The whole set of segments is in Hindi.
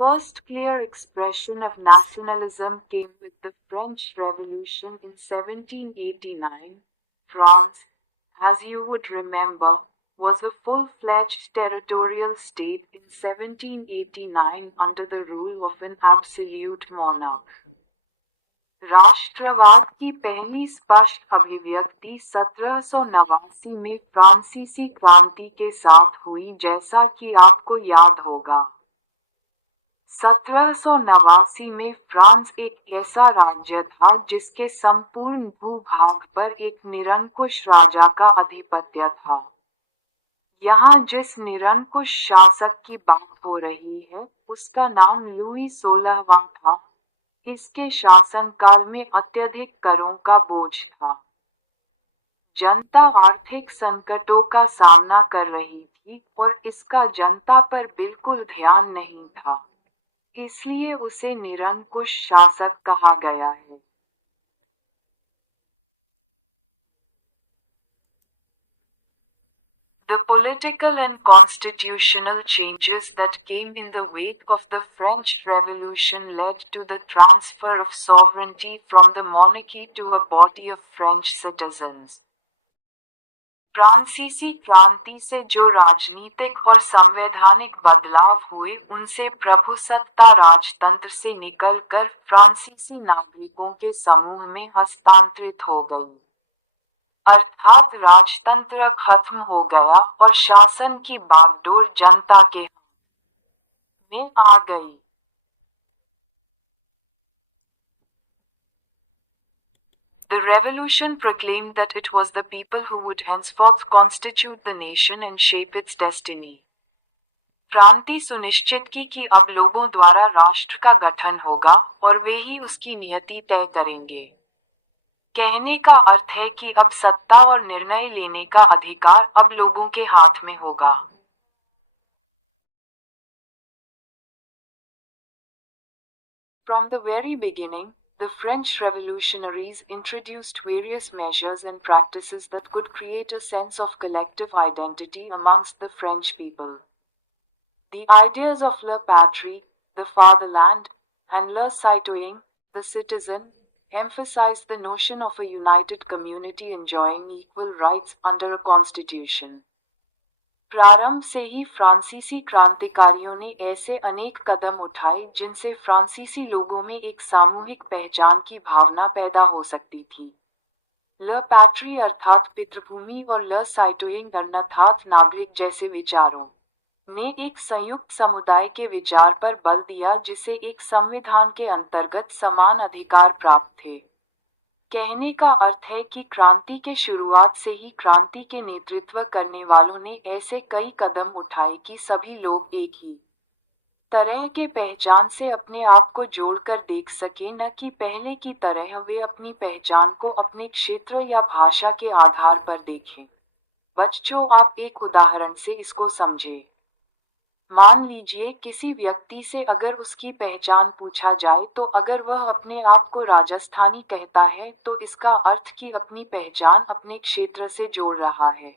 first clear expression of nationalism came with the French Revolution in 1789. France, as you would remember, was a full-fledged territorial state in 1789 under the rule of an absolute monarch. राष्ट्रवाद की पहली स्पष्ट अभिव्यक्ति 1789 में फ्रांसीसी क्रांति के साथ हुई, जैसा कि आपको याद होगा। 1789 में फ्रांस एक ऐसा राज्य था जिसके संपूर्ण भूभाग पर एक निरंकुश राजा का आधिपत्य था। यहाँ जिस निरंकुश शासक की बात हो रही है, उसका नाम लुई 16वां था। इसके शासनकाल में अत्यधिक करों का बोझ था। जनता आर्थिक संकटों का सामना कर रही थी और इसका जनता पर बिल्कुल ध्यान नहीं था। इसलिए उसे निरंकुश शासक कहा गया है। The political and constitutional changes that came in the wake of the French Revolution led to the transfer of sovereignty from the monarchy to a body of French citizens. फ्रांसीसी क्रांति से जो राजनीतिक और संवैधानिक बदलाव हुए, उनसे प्रभुसत्ता राजतंत्र से निकलकर फ्रांसीसी नागरिकों के समूह में हस्तांतरित हो गई। अर्थात राजतंत्र खत्म हो गया और शासन की बागडोर जनता के हाथ में आ गई। The revolution proclaimed that it was the people who would henceforth constitute the nation and shape its destiny. क्रांति सुनिश्चित की कि अब लोगों द्वारा राष्ट्र का गठन होगा और वे ही उसकी नियति तय करेंगे। कहने का अर्थ है कि अब सत्ता और निर्णय लेने का अधिकार अब लोगों के हाथ में होगा। From the very beginning, the French revolutionaries introduced various measures and practices that could create a sense of collective identity amongst the French people. The ideas of la patrie, the fatherland, and le citoyen, the citizen, emphasized the notion of a united community enjoying equal rights under a constitution. प्रारंभ से ही फ्रांसीसी क्रांतिकारियों ने ऐसे अनेक कदम उठाए जिनसे फ्रांसीसी लोगों में एक सामूहिक पहचान की भावना पैदा हो सकती थी। ल पैट्री अर्थात पितृभूमि और ल साइटोइंग अर्थात नागरिक जैसे विचारों ने एक संयुक्त समुदाय के विचार पर बल दिया, जिसे एक संविधान के अंतर्गत समान अधिकार प्राप्त थे। कहने का अर्थ है कि क्रांति के शुरुआत से ही क्रांति के नेतृत्व करने वालों ने ऐसे कई कदम उठाए कि सभी लोग एक ही तरह के पहचान से अपने आप को जोड़कर देख सके, न कि पहले की तरह वे अपनी पहचान को अपने क्षेत्र या भाषा के आधार पर देखें। बच्चों, आप एक उदाहरण से इसको समझे। मान लीजिए किसी व्यक्ति से अगर उसकी पहचान पूछा जाए तो अगर वह अपने आप को राजस्थानी कहता है तो इसका अर्थ कि अपनी पहचान अपने क्षेत्र से जोड़ रहा है।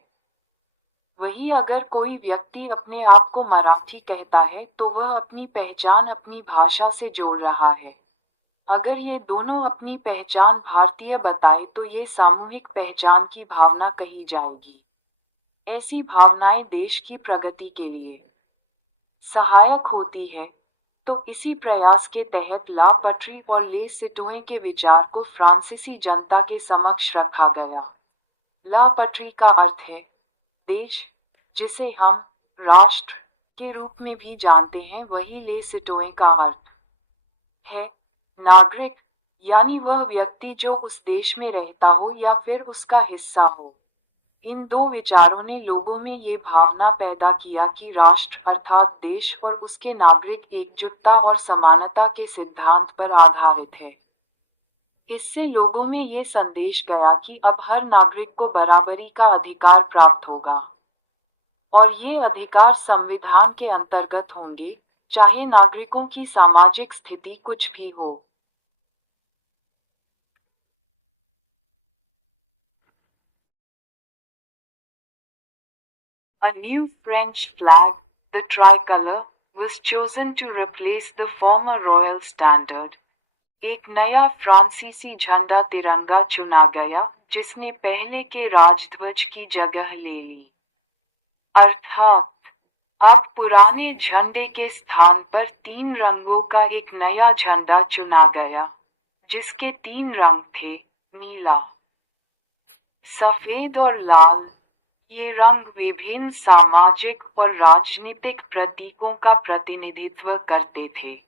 वही अगर कोई व्यक्ति अपने आप को मराठी कहता है तो वह अपनी पहचान अपनी भाषा से जोड़ रहा है। अगर ये दोनों अपनी पहचान भारतीय बताए तो ये सामूहिक पहचान की भावना कही जाएगी। ऐसी भावनाएं देश की प्रगति के लिए सहायक होती है। तो इसी प्रयास के तहत ला पटरी और ले सिटोए के विचार को फ्रांसीसी जनता के समक्ष रखा गया। ला पटरी का अर्थ है देश, जिसे हम राष्ट्र के रूप में भी जानते हैं। वही ले सिटोए का अर्थ है नागरिक, यानी वह व्यक्ति जो उस देश में रहता हो या फिर उसका हिस्सा हो। इन दो विचारों ने लोगों में ये भावना पैदा किया कि राष्ट्र अर्थात देश और उसके नागरिक एकजुटता और समानता के सिद्धांत पर आधारित है। इससे लोगों में ये संदेश गया कि अब हर नागरिक को बराबरी का अधिकार प्राप्त होगा और ये अधिकार संविधान के अंतर्गत होंगे, चाहे नागरिकों की सामाजिक स्थिति कुछ भी हो। A new French flag, the tricolor, was chosen to replace the former royal standard. एक नया फ्रांसीसी झंडा तिरंगा चुना गया, जिसने पहले के राजध्वज की जगह ले ली। अर्थात अब पुराने झंडे के स्थान पर 3 रंगों का एक नया झंडा चुना गया, जिसके 3 रंग थे, नीला, सफेद और लाल। ये रंग विभिन्न सामाजिक और राजनीतिक प्रतीकों का प्रतिनिधित्व करते थे।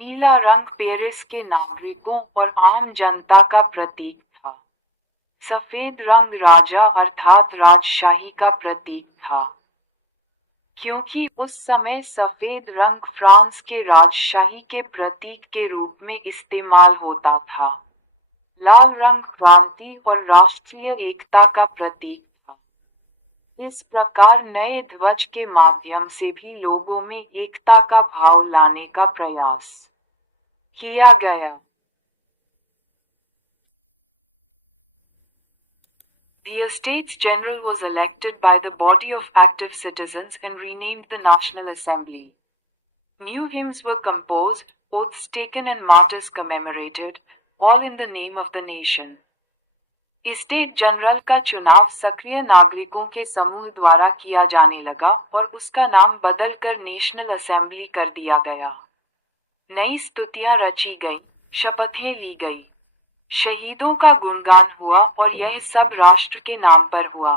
नीला रंग पेरिस के नागरिकों और आम जनता का प्रतीक था। सफेद रंग राजा अर्थात राजशाही का प्रतीक था, क्योंकि उस समय सफेद रंग फ्रांस के राजशाही के प्रतीक के रूप में इस्तेमाल होता था। लाल रंग क्रांति और राष्ट्रीय एकता का प्रतीक था। इस प्रकार नए ध्वज के माध्यम से भी लोगों में एकता का भाव लाने का प्रयास किया गया। The Estates General was elected by the body of active citizens and renamed the National Assembly. New hymns were composed, oaths taken and martyrs commemorated, all in the name of the nation. Estate general का चुनाव सक्रिय नागरिकों के समूह द्वारा किया जाने लगा और उसका नाम बदलकर नेशनल असेंबली कर दिया गया। नई स्तुतियां रची गईं, शपथें ली गई, शहीदों का गुणगान हुआ और यह सब राष्ट्र के नाम पर हुआ।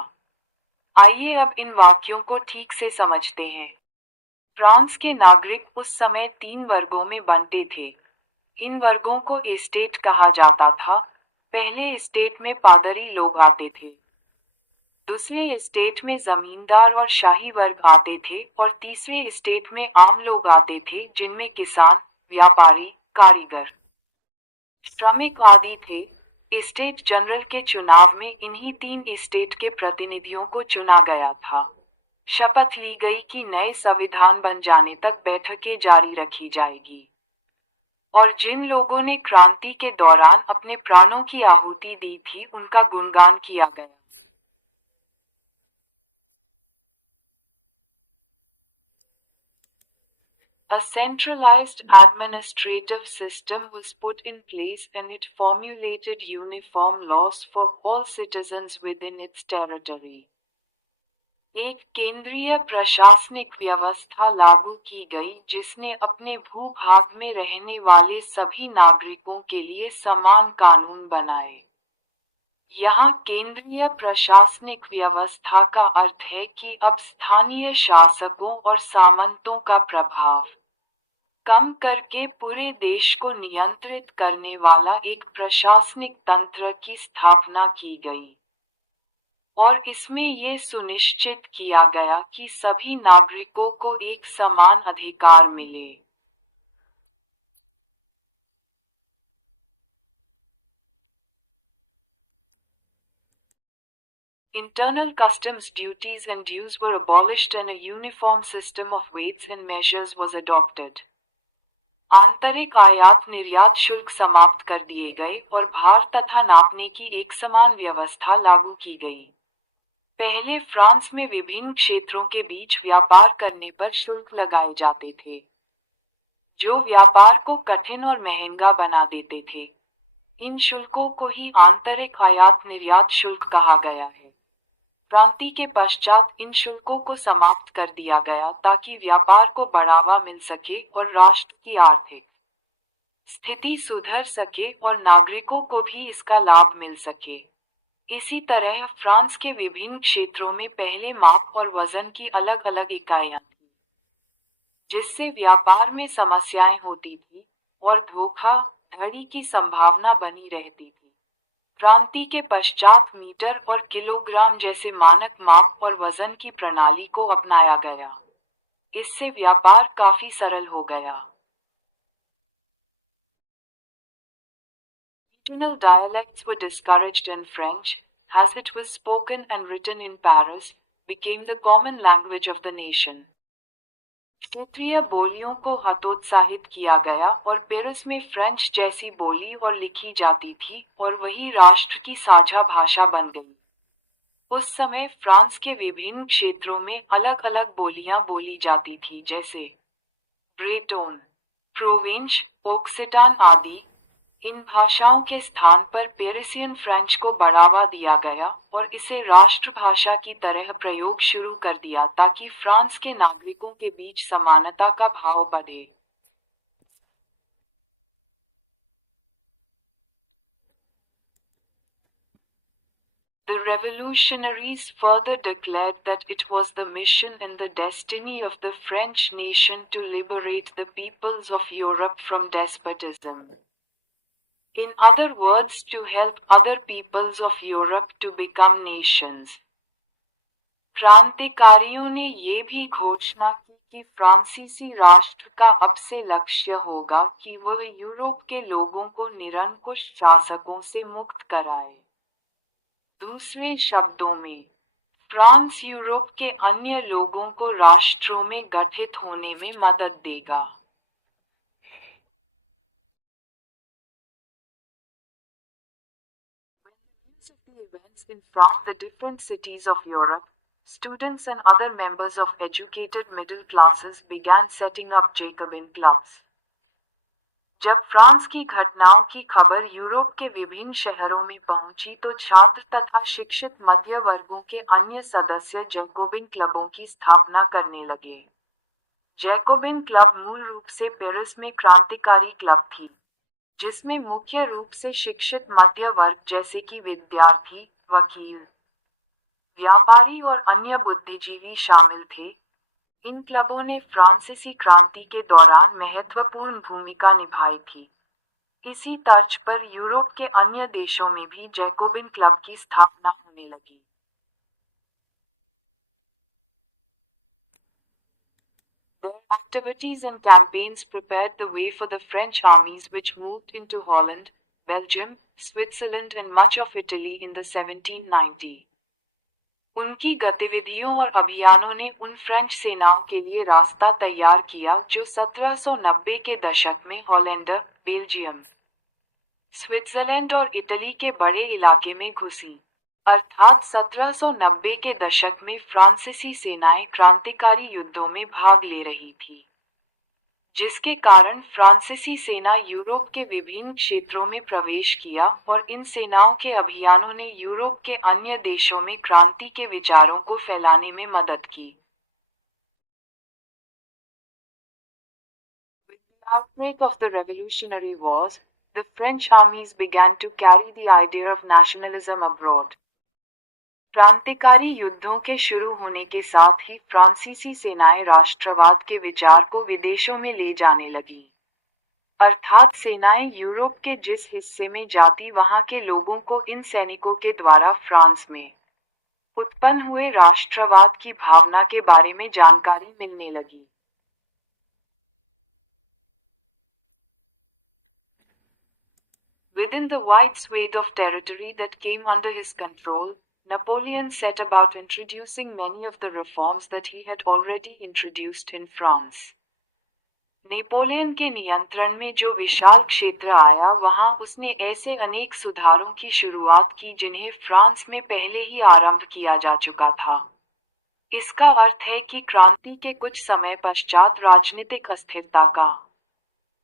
आइए अब इन वाक्यों को ठीक से समझते हैं। फ्रांस के नागरिक उस समय 3 वर्गों में बंटे थे। इन वर्गों को एस्टेट कहा जाता था। पहले एस्टेट में पादरी लोग आते थे, दूसरे एस्टेट में जमींदार और शाही वर्ग आते थे और तीसरे एस्टेट में आम लोग आते थे, जिनमें किसान, व्यापारी, कारीगर, श्रमिक आदि थे। एस्टेट जनरल के चुनाव में इन्हीं 3 एस्टेट के प्रतिनिधियों को चुना गया था। शपथ ली गई कि नए संविधान बन जाने तक बैठकें जारी रखी जाएगी। और जिन लोगों ने क्रांति के दौरान अपने प्राणों की आहुति दी थी, उनका गुणगान किया गया। A centralized administrative system was put in place and it formulated uniform laws for all citizens within its territory. एक केंद्रीय प्रशासनिक व्यवस्था लागू की गई जिसने अपने भूभाग में रहने वाले सभी नागरिकों के लिए समान कानून बनाए। यहाँ केंद्रीय प्रशासनिक व्यवस्था का अर्थ है कि अब स्थानीय शासकों और सामंतों का प्रभाव कम करके पूरे देश को नियंत्रित करने वाला एक प्रशासनिक तंत्र की स्थापना की गई। और इसमें ये सुनिश्चित किया गया कि सभी नागरिकों को एक समान अधिकार मिले। Internal customs duties and dues were abolished and a uniform system of weights and measures was adopted. आंतरिक आयात निर्यात शुल्क समाप्त कर दिए गए और भार तथा नापने की एक समान व्यवस्था लागू की गई। पहले फ्रांस में विभिन्न क्षेत्रों के बीच व्यापार करने पर शुल्क लगाए जाते थे, जो व्यापार को कठिन और महंगा बना देते थे। इन शुल्कों को ही आंतरिक आयात निर्यात शुल्क कहा गया है। क्रांति के पश्चात इन शुल्कों को समाप्त कर दिया गया ताकि व्यापार को बढ़ावा मिल सके और राष्ट्र की आर्थिक स्थिति सुधर सके और नागरिकों को भी इसका लाभ मिल सके। इसी तरह फ्रांस के विभिन्न क्षेत्रों में पहले माप और वजन की अलग अलग इकाइयां थीं, जिससे व्यापार में समस्याएं होती थी और धोखाधड़ी की संभावना बनी रहती थी। क्रांति के पश्चात मीटर और किलोग्राम जैसे मानक माप और वजन की प्रणाली को अपनाया गया। इससे व्यापार काफी सरल हो गया। Regional dialects were discouraged and French, as it was spoken and written in Paris, became the common language of the nation. क्षेत्रीय बोलियों को हतोत्साहित किया गया और पेरिस में फ्रेंच जैसी बोली और लिखी जाती थी और वही राष्ट्र की साझा भाषा बन गई। उस समय फ्रांस के विभिन्न क्षेत्रों में अलग अलग बोलियां बोली जाती थी, जैसे ब्रेटोन, प्रोवेंच, ओक्सिटान आदि। इन भाषाओं के स्थान पर पेरिसियन फ्रेंच को बढ़ावा दिया गया और इसे राष्ट्रभाषा की तरह प्रयोग शुरू कर दिया ताकि फ्रांस के नागरिकों के बीच समानता का भाव बढ़े। The revolutionaries further declared that it was the mission and the destiny of the French nation to liberate the peoples of Europe from despotism. In other words, to help other peoples of Europe to become nations. क्रांतिकारियों ने ये भी घोषणा की कि फ्रांसीसी राष्ट्र का अब से लक्ष्य होगा कि वह यूरोप के लोगों को निरंकुश शासकों से मुक्त कराए। दूसरे शब्दों में, फ्रांस यूरोप के अन्य लोगों को राष्ट्रों में गठित होने में मदद देगा। When the news of the events in France, the different cities of Europe, students and other members of educated middle classes began setting up Jacobin clubs. जब फ्रांस की घटनाओं की खबर यूरोप के विभिन्न शहरों में पहुंची तो छात्र तथा शिक्षित मध्य वर्गों के अन्य सदस्य जैकोबिन क्लबों की स्थापना करने लगे। जैकोबिन क्लब मूल रूप से पेरिस में क्रांतिकारी क्लब थी, जिसमें मुख्य रूप से शिक्षित मध्य वर्ग जैसे कि विद्यार्थी, वकील, व्यापारी और अन्य बुद्धिजीवी शामिल थे। इन क्लबों ने फ्रांसीसी क्रांति के दौरान महत्वपूर्ण भूमिका निभाई थी। इसी तर्ज पर यूरोप के अन्य देशों में भी जैकोबिन क्लब की स्थापना होने लगी। Their activities and campaigns prepared the way for the French armies which moved into Holland, Belgium, Switzerland and much of Italy in the 1790। उनकी गतिविधियों और अभियानों ने उन फ्रेंच सेनाओं के लिए रास्ता तैयार किया जो 1790 के दशक में हॉलैंड, बेल्जियम, स्विट्जरलैंड और इटली के बड़े इलाके में घुसी। अर्थात 1790 के दशक में फ्रांसीसी सेनाएं क्रांतिकारी युद्धों में भाग ले रही थी, जिसके कारण फ्रांसीसी सेना यूरोप के विभिन्न क्षेत्रों में प्रवेश किया और इन सेनाओं के अभियानों ने यूरोप के अन्य देशों में क्रांति के विचारों को फैलाने में मदद की। With the outbreak of the Revolutionary Wars, the French armies began to carry the idea of nationalism abroad. क्रांतिकारी युद्धों के शुरू होने के साथ ही फ्रांसीसी सेनाएं राष्ट्रवाद के विचार को विदेशों में ले जाने लगी। अर्थात सेनाएं यूरोप के जिस हिस्से में जाती वहां के लोगों को इन सैनिकों के द्वारा फ्रांस में उत्पन्न हुए राष्ट्रवाद की भावना के बारे में जानकारी मिलने लगी। Within the wide swathe of territory that came under his control, Napoleon set about introducing many of the reforms that he had already introduced in France. Napoleon के नियंत्रण में जो विशाल क्षेत्र आया वहां उसने ऐसे अनेक सुधारों की शुरुआत की जिन्हें फ्रांस में पहले ही आरंभ किया जा चुका था। इसका अर्थ है कि क्रांति के कुछ समय पश्चात राजनीतिक अस्थिरता का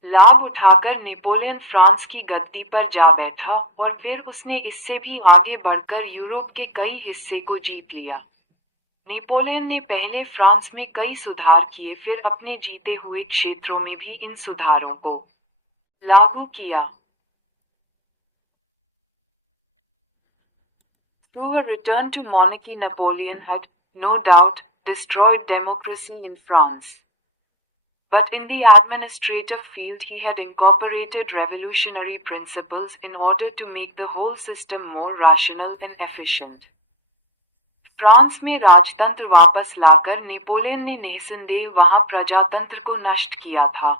लाभ उठाकर नेपोलियन फ्रांस की गद्दी पर जा बैठा और फिर उसने इससे भी आगे बढ़कर यूरोप के कई हिस्से को जीत लिया। नेपोलियन ने पहले फ्रांस में कई सुधार किए, फिर अपने जीते हुए क्षेत्रों में भी इन सुधारों को लागू किया। Through a return to monarchy, Napoleon had, no doubt, destroyed democracy in France. But in the administrative field he had incorporated revolutionary principles in order to make the whole system more rational and efficient. France में राजतंत्र वापस लाकर नेपोलियन ने निस्संदेह वहां प्रजातंत्र को नष्ट किया था,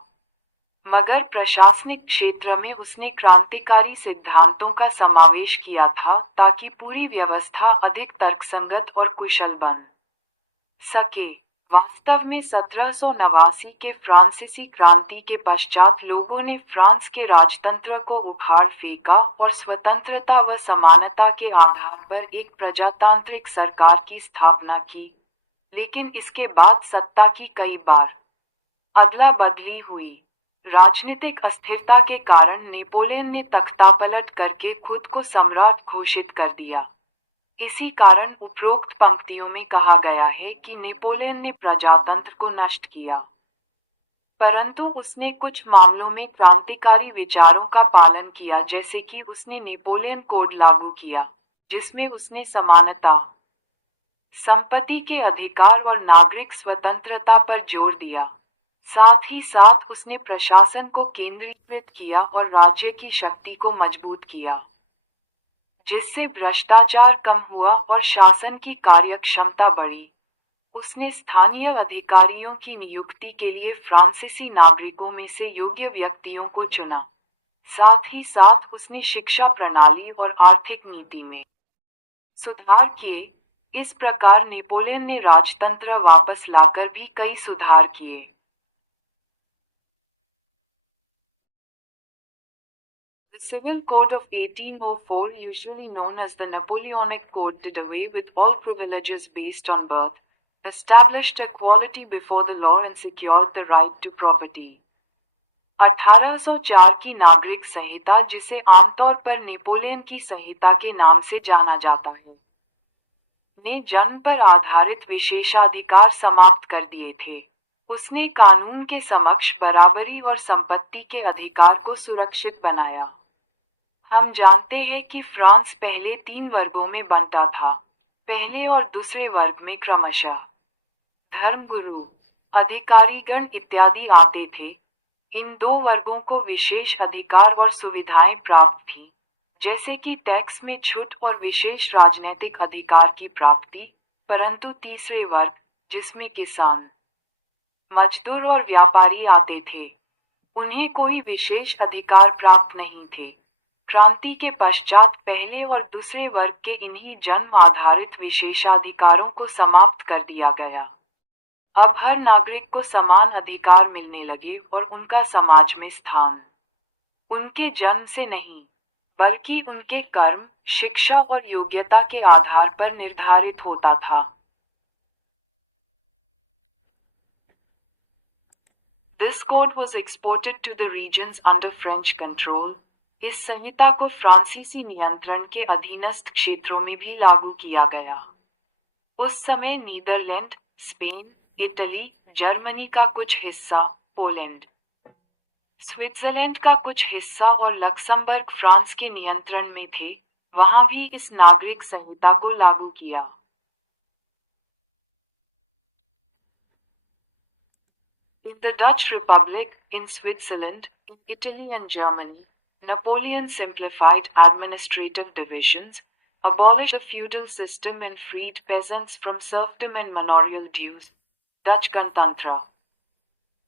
मगर प्रशासनिक क्षेत्र में उसने क्रांतिकारी सिद्धांतों का समावेश किया था ताकि पूरी व्यवस्था अधिक तर्कसंगत और कुशल बन सके। वास्तव में 1789 के फ्रांसीसी क्रांति के पश्चात लोगों ने फ्रांस के राजतंत्र को उखाड़ फेंका और स्वतंत्रता व समानता के आधार पर एक प्रजातांत्रिक सरकार की स्थापना की, लेकिन इसके बाद सत्ता की कई बार अदला बदली हुई। राजनीतिक अस्थिरता के कारण नेपोलियन ने तख्तापलट करके खुद को सम्राट घोषित कर दिया। इसी कारण उपरोक्त पंक्तियों में कहा गया है कि नेपोलियन ने प्रजातंत्र को नष्ट किया। परंतु उसने कुछ मामलों में क्रांतिकारी विचारों का पालन किया, जैसे कि उसने नेपोलियन कोड लागू किया, जिसमें उसने समानता, संपत्ति के अधिकार और नागरिक स्वतंत्रता पर जोर दिया। साथ ही साथ उसने प्रशासन को केंद्रीकृत किया और राज्य की शक्ति को मजबूत किया, जिससे भ्रष्टाचार कम हुआ और शासन की कार्यक्षमता बढ़ी। उसने स्थानीय अधिकारियों की नियुक्ति के लिए फ्रांसीसी नागरिकों में से योग्य व्यक्तियों को चुना। साथ ही साथ उसने शिक्षा प्रणाली और आर्थिक नीति में सुधार किए। इस प्रकार नेपोलियन ने राजतंत्र वापस लाकर भी कई सुधार किए। The Civil Code of 1804, usually known as the Napoleonic Code, did away with all privileges based on birth, established equality before the law and secured the right to property. 1804 की नागरिक संहिता, जिसे आमतौर पर नेपोलियन की संहिता के नाम से जाना जाता है, ने जन्म पर आधारित विशेषाधिकार समाप्त कर दिए थे। उसने कानून के समक्ष बराबरी और संपत्ति के अधिकार को सुरक्षित बनाया। हम जानते हैं कि फ्रांस पहले 3 वर्गों में बंटा था। पहले और दूसरे वर्ग में क्रमशः धर्मगुरु, अधिकारीगण इत्यादि आते थे। इन 2 वर्गों को विशेष अधिकार और सुविधाएं प्राप्त थीं, जैसे कि टैक्स में छूट और विशेष राजनीतिक अधिकार की प्राप्ति। परंतु तीसरे वर्ग, जिसमें किसान, मजदूर और व्यापारी आते थे, उन्हें कोई विशेष अधिकार प्राप्त नहीं थे। क्रांति के पश्चात पहले और दूसरे वर्ग के इन्हीं जन्म आधारित विशेषाधिकारों को समाप्त कर दिया गया। अब हर नागरिक को समान अधिकार मिलने लगे और उनका समाज में स्थान उनके जन्म से नहीं, बल्कि उनके कर्म, शिक्षा और योग्यता के आधार पर निर्धारित होता था। This code was exported to the regions under French control. इस संहिता को फ्रांसीसी नियंत्रण के अधीनस्थ क्षेत्रों में भी लागू किया गया। उस समय नीदरलैंड, स्पेन, इटली, जर्मनी का कुछ हिस्सा, पोलैंड, स्विट्जरलैंड का कुछ हिस्सा और लक्समबर्ग फ्रांस के नियंत्रण में थे। वहां भी इस नागरिक संहिता को लागू किया। In the Dutch Republic, in Switzerland, in Italy and Germany, Napoleon simplified administrative divisions, abolished the feudal system and freed peasants from serfdom and manorial dues. Dutch Gणतंत्र।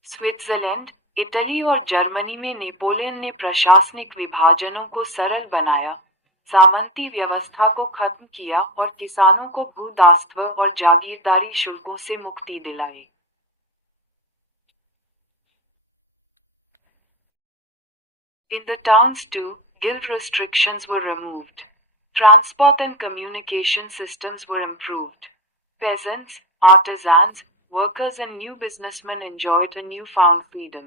स्विट्जरलैंड, इटली और जर्मनी में नेपोलियन ने प्रशासनिक विभाजनों को सरल बनाया, सामंती व्यवस्था को खत्म किया और किसानों को भूदासत्व और जागीरदारी शुल्कों से मुक्ति दिलाई। In the towns too, guild restrictions were removed. Transport and communication systems were improved. Peasants, artisans, workers and new businessmen enjoyed a newfound freedom.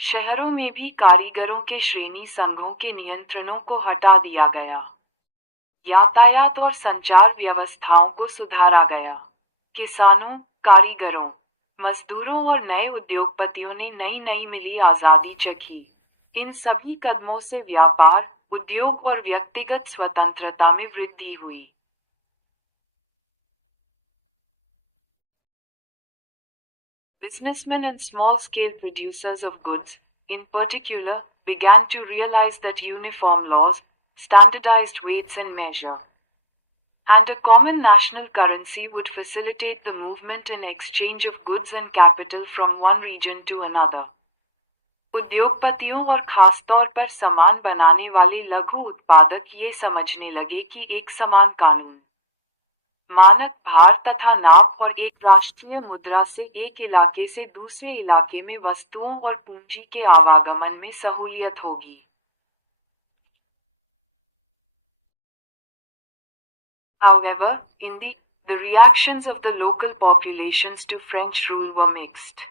शहरों में भी कारीगरों के श्रेणी संघों के नियंत्रणों को हटा दिया गया। यातायात और संचार व्यवस्थाओं को सुधारा गया। किसानों, कारीगरों, मजदूरों और नए उद्योगपतियों ने नई नई मिली आज़ादी चखी। इन सभी कदमों से व्यापार, उद्योग और व्यक्तिगत स्वतंत्रता में वृद्धि हुई। Businessmen and small-scale producers of goods, in particular, began to realize that uniform laws, standardized weights and measure, and a common national currency would facilitate the movement and exchange of goods and capital from one region to another. उद्योगपतियों और खासतौर पर सामान बनाने वाले लघु उत्पादक ये समझने लगे कि एक समान कानून, मानक भार तथा नाप और एक राष्ट्रीय मुद्रा से एक इलाके से दूसरे इलाके में वस्तुओं और पूंजी के आवागमन में सहूलियत होगी। However, in the reactions of the local populations to French rule were mixed.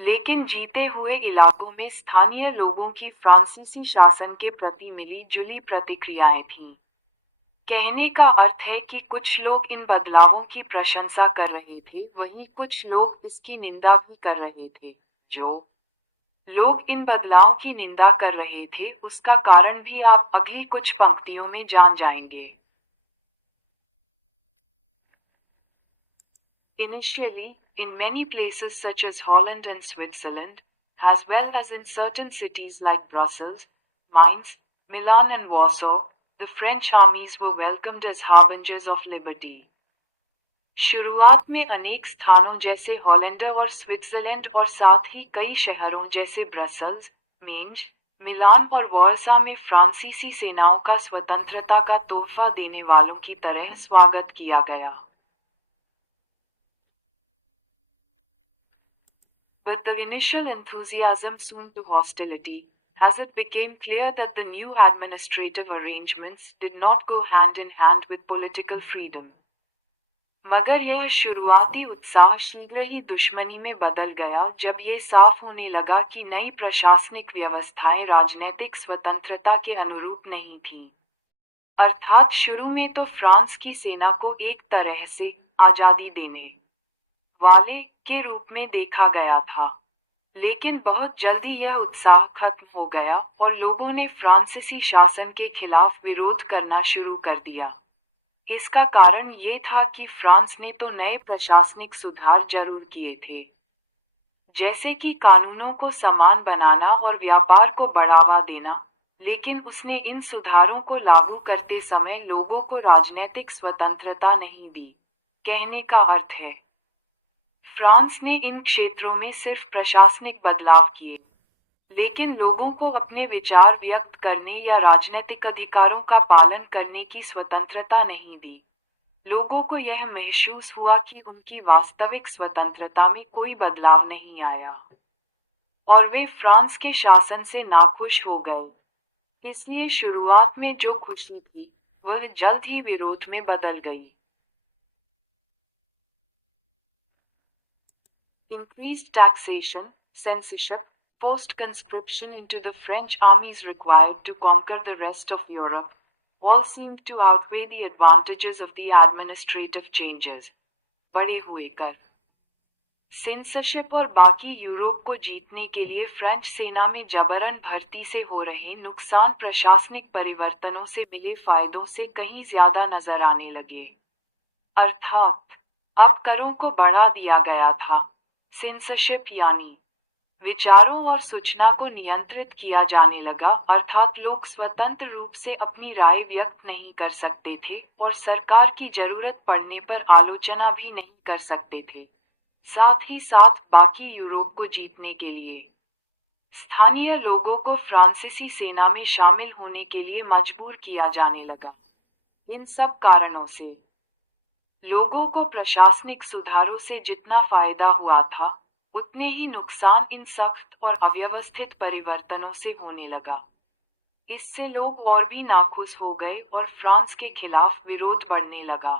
लेकिन जीते हुए इलाकों में स्थानीय लोगों की फ्रांसीसी शासन के प्रति मिली जुली प्रतिक्रियाएं थीं। कहने का अर्थ है कि कुछ लोग इन बदलावों की प्रशंसा कर रहे थे, वहीं कुछ लोग इसकी निंदा भी कर रहे थे। जो लोग इन बदलावों की निंदा कर रहे थे, उसका कारण भी आप अगली कुछ पंक्तियों में जान जाएंगे। Initially, in many places such as Holland and Switzerland, as well as in certain cities like Brussels, Mainz, Milan and Warsaw, the French armies were welcomed as harbingers of liberty. शुरुआत में अनेक स्थानों जैसे हॉलैंड और स्विट्जरलैंड और साथ ही कई शहरों जैसे ब्रसल्स, मेंज, मिलान और वॉर्सा में फ्रांसीसी सेनाओं का स्वतंत्रता का तोहफा देने वालों की तरह स्वागत किया गया। But the initial enthusiasm soon to hostility, as it became clear that the new administrative arrangements did not go hand in hand with political freedom. मगर यह शुरुआती उत्साह शीघ्र ही दुश्मनी में बदल गया जब ये साफ होने लगा कि नई प्रशासनिक व्यवस्थाएं राजनीतिक स्वतंत्रता के अनुरूप नहीं थीं। अर्थात शुरू में तो फ्रांस की सेना को एक तरह से आजादी देने वाले के रूप में देखा गया था, लेकिन बहुत जल्दी यह उत्साह खत्म हो गया और लोगों ने फ्रांसीसी शासन के खिलाफ विरोध करना शुरू कर दिया। इसका कारण ये था कि फ्रांस ने तो नए प्रशासनिक सुधार जरूर किए थे, जैसे कि कानूनों को समान बनाना और व्यापार को बढ़ावा देना, लेकिन उसने इन सुधारों को लागू करते समय लोगों को राजनीतिक स्वतंत्रता नहीं दी। कहने का अर्थ है, फ्रांस ने इन क्षेत्रों में सिर्फ प्रशासनिक बदलाव किए, लेकिन लोगों को अपने विचार व्यक्त करने या राजनीतिक अधिकारों का पालन करने की स्वतंत्रता नहीं दी। लोगों को यह महसूस हुआ कि उनकी वास्तविक स्वतंत्रता में कोई बदलाव नहीं आया और वे फ्रांस के शासन से नाखुश हो गए। इसलिए शुरुआत में जो खुशी थी, वह जल्द ही विरोध में बदल गई। Increased taxation, censorship, forced conscription into the French armies required to conquer the rest of Europe, all seemed to outweigh the advantages of the administrative changes. बढ़े हुए कर, सेंसरशिप और बाकी यूरोप को जीतने के लिए फ्रेंच सेना में जबरन भर्ती से हो रहे नुकसान प्रशासनिक परिवर्तनों से मिले फायदों से कहीं ज्यादा नजर आने लगे। अर्थात अब करों को बढ़ा दिया गया था। सेंसरशिप यानी विचारों और सूचना को नियंत्रित किया जाने लगा, अर्थात लोग स्वतंत्र रूप से अपनी राय व्यक्त नहीं कर सकते थे और सरकार की जरूरत पड़ने पर आलोचना भी नहीं कर सकते थे। साथ ही साथ बाकी यूरोप को जीतने के लिए स्थानीय लोगों को फ्रांसीसी सेना में शामिल होने के लिए मजबूर किया जाने लगा। इन सब कारणों से लोगों को प्रशासनिक सुधारों से जितना फायदा हुआ था, उतने ही नुकसान इन सख्त और अव्यवस्थित परिवर्तनों से होने लगा। इससे लोग और भी नाखुश हो गए और फ्रांस के खिलाफ विरोध बढ़ने लगा।